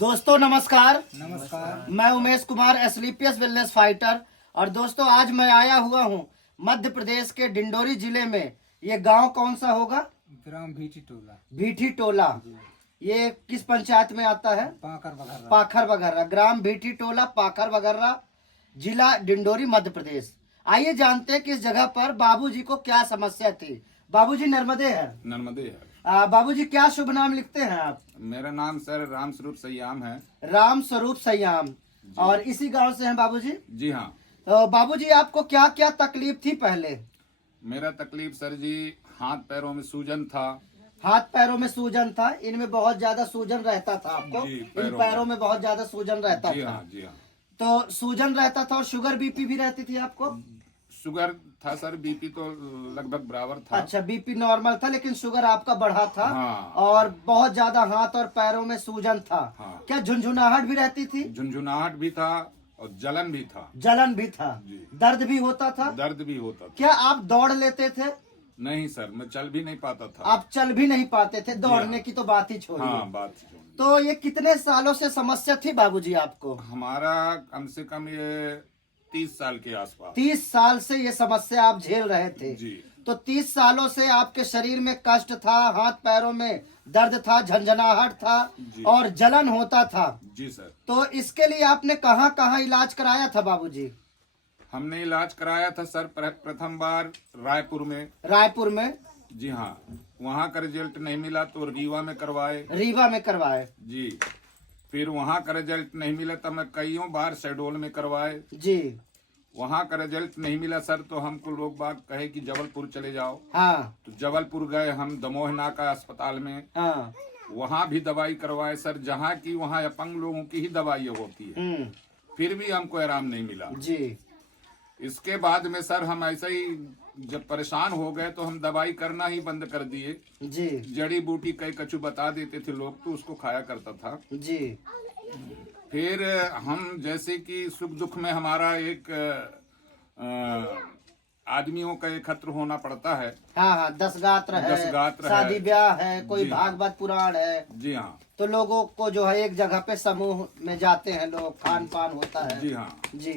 दोस्तों नमस्कार। नमस्कार। मैं उमेश कुमार एसलीपीएस वेलनेस फाइटर। और दोस्तों आज मैं आया हुआ हूँ मध्य प्रदेश के डिंडोरी जिले में। ये गांव कौन सा होगा? ग्राम भीटी टोला। भीटी टोला। ये किस पंचायत में आता है? पाखर बघर्रा। पाखर बघर्रा। ग्राम भीटी टोला, पाखर बघर्रा, जिला डिंडोरी, मध्य प्रदेश। आइए जानते हैं कि इस जगह पर बाबूजी को क्या समस्या थी। बाबूजी नर्मदे है। नर्मदे है। बाबूजी क्या शुभ नाम लिखते हैं आप? मेरा नाम सर राम स्वरूप सयाम है। राम स्वरूप सयाम। और इसी गांव से हैं बाबूजी? जी हाँ। तो बाबूजी आपको क्या क्या तकलीफ थी पहले? मेरा तकलीफ सर जी हाथ पैरों में सूजन था। हाथ पैरों में सूजन था। इनमें बहुत ज्यादा सूजन रहता था आपको? जी, इन पैरों में बहुत ज्यादा सूजन रहता जी था। हाँ, जी हाँ। तो सूजन रहता था और शुगर बीपी भी रहती थी आपको? शुगर था सर, बीपी तो लगभग बराबर था। अच्छा, बीपी नॉर्मल था लेकिन शुगर आपका बढ़ा था। हाँ। और बहुत ज्यादा हाथ और पैरों में सूजन था। हाँ। क्या झुनझुनाहट भी रहती थी? झुनझुनाहट भी था और जलन भी था। जलन भी था। जी। दर्द भी होता था? दर्द भी होता था। क्या आप दौड़ लेते थे? नहीं सर, मैं चल भी नहीं पाता था। आप चल भी नहीं पाते थे? दौड़ने की तो बात ही छोड़िए। हाँ, बात छोड़िए। तो ये कितने सालों से समस्या थी बाबूजी आपको? हमारा कम से कम ये 30 साल के आसपास। 30 साल से ये समस्या आप झेल रहे थे। जी। तो 30 सालों से आपके शरीर में कष्ट था, हाथ पैरों में दर्द था, झंझनाहट था जी। और जलन होता था। जी सर। तो इसके लिए आपने कहाँ कहाँ इलाज कराया था बाबूजी? हमने इलाज कराया था सर प्रथम बार रायपुर में। रायपुर में? जी हाँ। वहाँ का रिजल्ट नहीं मिला तो रीवा में करवाए। रीवा में करवाए? जी। फिर वहाँ का रिजल्ट नहीं मिला तो मैं कईयों बार शहडोल में करवाए। जी। वहाँ का रिजल्ट नहीं मिला सर तो हमको लोग बाग कहे कि जबलपुर चले जाओ। हाँ। तो जबलपुर गए हम, दमोह नाका अस्पताल में। हाँ। वहाँ भी दवाई करवाए सर, जहाँ की वहाँ अपंग लोगों की ही दवाई होती है। फिर भी हमको आराम नहीं मिला। जी। इसके बाद में सर हम ऐसे ही जब परेशान हो गए तो हम दवाई करना ही बंद कर दिए। जी। जड़ी बूटी कई कछु बता देते थे लोग तो उसको खाया करता था। जी। फिर हम जैसे कि सुख दुख में हमारा एक आदमियों का एकत्र होना पड़ता है। हाँ हाँ, 10 गात्र है, 10 गात्र है, शादी ब्याह है, कोई जी। भागवत पुराण है। जी हाँ। तो लोगों को जो है एक जगह पे समूह में जाते हैं लोग, खान पान होता है। जी हाँ। जी।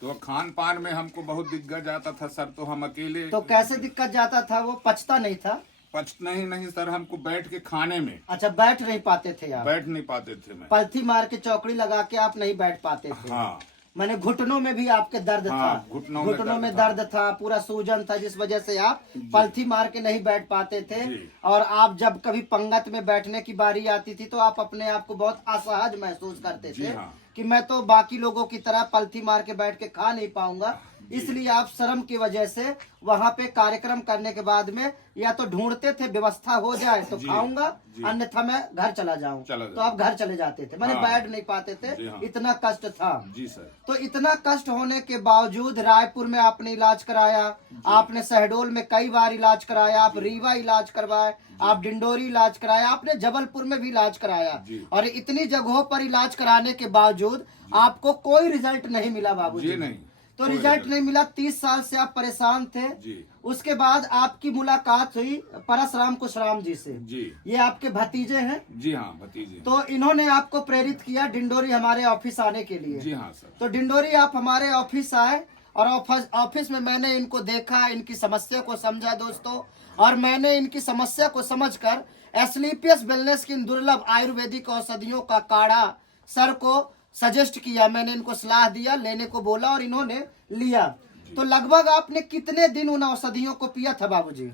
तो खान पान में हमको बहुत दिक्कत जाता था सर, तो हम अकेले। तो कैसे दिक्कत जाता था? वो पचता नहीं था? नहीं सर, हमको बैठ के खाने में। अच्छा, बैठ नहीं पाते थे आप? बैठ नहीं पाते थे मैं। पलथी मार के चौकड़ी लगा के आप नहीं बैठ पाते थे? हाँ। माने घुटनों में भी आपके दर्द हाँ, था? घुटनों में दर्द था, पूरा सूजन था, जिस वजह से आप पलथी मार के नहीं बैठ पाते थे। और आप जब कभी पंगत में बैठने की बारी आती थी तो आप अपने आप को बहुत असहज महसूस करते थे। हाँ। कि मैं तो बाकी लोगों की तरह पलथी मार के बैठ के खा नहीं पाऊंगा। इसलिए आप शर्म की वजह से वहाँ पे कार्यक्रम करने के बाद में या तो ढूंढते थे व्यवस्था हो जाए तो खाऊंगा, अन्यथा मैं घर चला जाऊं। तो आप घर चले जाते थे, मैंने बैठ नहीं पाते थे। हाँ। इतना कष्ट था। जी सर। तो इतना कष्ट होने के बावजूद रायपुर में आपने इलाज कराया, आपने शहडोल में कई बार इलाज कराया, आप रीवा इलाज करवाए, आप डिंडोरी इलाज कराया, आपने जबलपुर में भी इलाज कराया। और इतनी जगहों पर इलाज कराने के बावजूद आपको कोई रिजल्ट नहीं मिला बाबूजी? नहीं। तो रिजल्ट नहीं मिला। 30 साल से आप परेशान थे। जी। उसके बाद आपकी मुलाकात हुई परसराम कुशराम जी से। जी। ये आपके भतीजे हैं? जी हाँ, भतीजे। तो इन्होंने आपको प्रेरित किया डिंडोरी हमारे ऑफिस आने के लिए? जी हाँ सर। तो डिंडोरी आप हमारे ऑफिस आए और ऑफिस में मैंने इनको देखा, इनकी समस्या को समझा दोस्तों। और मैंने इनकी समस्या को समझकर एसलीपीएस वेलनेस की दुर्लभ आयुर्वेदिक औषधियों का काढ़ा सर को सजेस्ट किया। मैंने इनको सलाह दिया, लेने को बोला और इन्होंने लिया। तो लगभग आपने कितने दिन उन औषधियों को पिया था बाबूजी?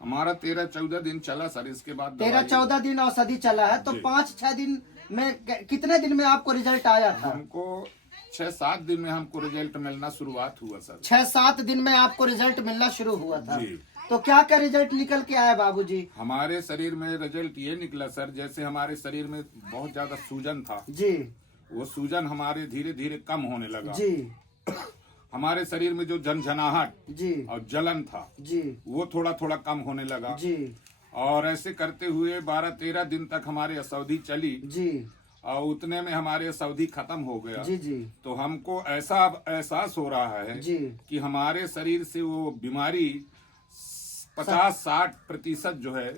हमारा 13-14 दिन चला सर। इसके बाद 13-14 दिन औषधि चला है। तो 5-6 दिन में, कितने दिन में आपको रिजल्ट आया था? हमको 6-7 दिन में हमको रिजल्ट मिलना शुरुआत हुआ सर। 6-7 दिन में आपको रिजल्ट मिलना शुरू हुआ था? जी। तो क्या क्या रिजल्ट निकल के आया बाबूजी? हमारे शरीर में रिजल्ट ये निकला सर, जैसे हमारे शरीर में बहुत ज्यादा सूजन था। जी। वो सूजन हमारे धीरे धीरे कम होने लगा। जी। हमारे शरीर में जो झनझनाहट जी और जलन था जी वो थोड़ा थोड़ा कम होने लगा। जी। और ऐसे करते हुए 12-13 दिन तक हमारी अवधि चली। जी। और उतने में हमारे अवधि खत्म हो गया। जी जी। तो हमको ऐसा अब एहसास हो रहा है जी। कि हमारे शरीर से वो बीमारी 50-60% जो है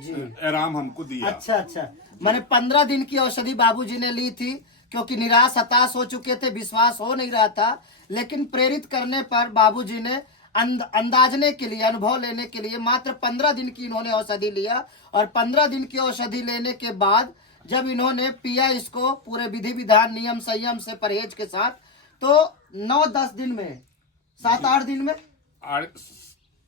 जी। आराम हमको दिया। अच्छा अच्छा, मैंने 15 दिन की औषधि बाबूजी ने ली थी, क्योंकि निराश हताश हो चुके थे, विश्वास हो नहीं रहा था। लेकिन प्रेरित करने पर बाबूजी ने अंदाजने के लिए, अनुभव लेने के लिए मात्र 15 दिन की इन्होंने औषधि लिया। और 15 दिन की औषधि लेने के बाद जब इन्होंने पिया इसको पूरे विधि विधान नियम संयम से परहेज के साथ, तो 9-10 दिन में, 7-8 दिन में,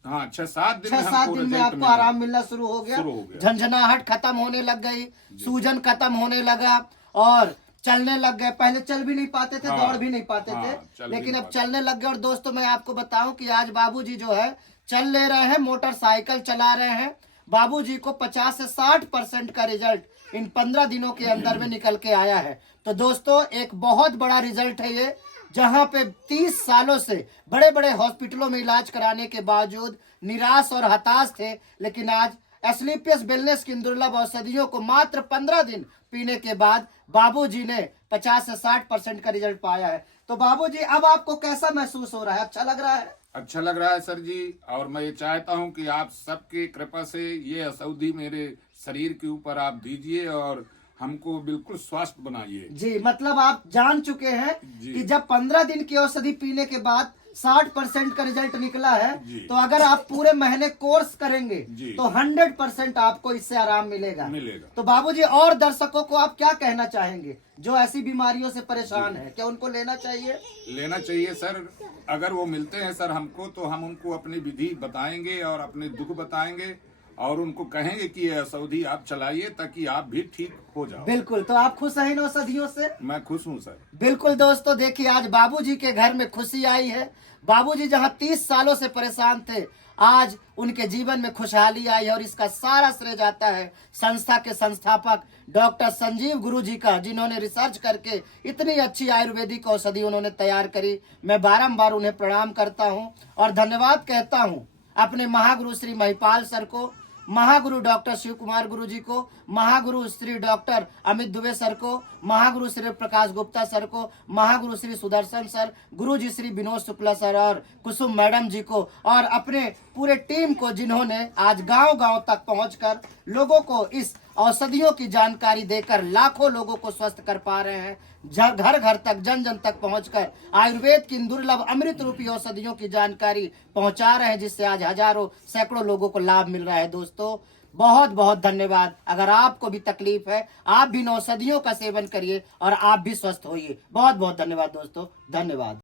हाँ 6-7 दिन 6-7 दिन में आपको आराम मिलना शुरू हो गया। झंझनाहट खत्म होने लग गई, सूजन खत्म होने लगा और चलने लग गए। पहले चल भी नहीं पाते थे, दौड़ भी नहीं पाते थे, लेकिन अब चलने लग गए। और दोस्तों मैं आपको बताऊं कि आज बाबूजी जो है चल ले रहे हैं, मोटरसाइकिल चला रहे हैं। बाबूजी को 50 से 60% का रिजल्ट इन 15 दिनों के अंदर में निकल के आया है। तो दोस्तों एक बहुत बड़ा रिजल्ट है ये, जहां पे 30 सालों से बड़े बड़े हॉस्पिटलों में इलाज कराने के बावजूद निराश और हताश थे, लेकिन आज एस्क्लेपियस वेलनेस की दुर्लभ औषधियों को मात्र 15 दिन पीने के बाद बाबूजी ने 50 से 60% का रिजल्ट पाया है। तो बाबूजी अब आपको कैसा महसूस हो रहा है? अच्छा लग रहा है? अच्छा लग रहा है सर जी। और मैं ये चाहता हूँ कि आप सबके कृपा से ये औषधि मेरे शरीर के ऊपर आप दीजिए और हमको बिल्कुल स्वस्थ बनाइए जी। मतलब आप जान चुके हैं कि जब 15 दिन की औषधि पीने के बाद 60% का रिजल्ट निकला है, तो अगर आप पूरे महीने कोर्स करेंगे तो 100% आपको इससे आराम मिलेगा। तो बाबूजी और दर्शकों को आप क्या कहना चाहेंगे जो ऐसी बीमारियों से परेशान है? क्या उनको लेना चाहिए? लेना चाहिए सर। अगर वो मिलते हैं सर हमको, तो हम उनको अपनी विधि बताएंगे और अपने दुख बताएंगे और उनको कहेंगे कि ये औषधि आप चलाइए ताकि आप भी ठीक हो जाओ। बिल्कुल। तो आप खुश हैं इन औषधियों से? मैं खुश हूँ सर। बिल्कुल दोस्तों, देखिए आज बाबूजी के घर में खुशी आई है। बाबूजी जहां 30 सालों से परेशान थे, आज उनके जीवन में खुशहाली आई है। और इसका सारा श्रेय जाता है संस्था के संस्थापक डॉक्टर संजीव गुरु जी का, जिन्होंने रिसर्च करके इतनी अच्छी आयुर्वेदिक औषधि उन्होंने तैयार करी। मैं बारंबार उन्हें प्रणाम करता हूं और धन्यवाद कहता हूं अपने महागुरु श्री महिपाल सर को, महागुरु डॉक्टर शिव कुमार गुरु जी को, महागुरु श्री डॉक्टर अमित दुबे सर को, महागुरु श्री प्रकाश गुप्ता सर को, महागुरु श्री सुदर्शन सर, गुरु जी श्री विनोद शुक्ला सर और कुसुम मैडम जी को, और अपने पूरे टीम को, जिन्होंने आज गांव-गांव तक पहुंचकर लोगों को इस औषधियों की जानकारी देकर लाखों लोगों को स्वस्थ कर पा रहे हैं। घर घर तक, जन जन तक पहुंचकर आयुर्वेद की दुर्लभ अमृत रूपी औषधियों की जानकारी पहुंचा रहे हैं, जिससे आज हजारों सैकड़ों लोगों को लाभ मिल रहा है। दोस्तों बहुत बहुत धन्यवाद। अगर आपको भी तकलीफ है, आप भी इन औषधियों का सेवन करिए और आप भी स्वस्थ होइए। बहुत बहुत धन्यवाद दोस्तों, धन्यवाद।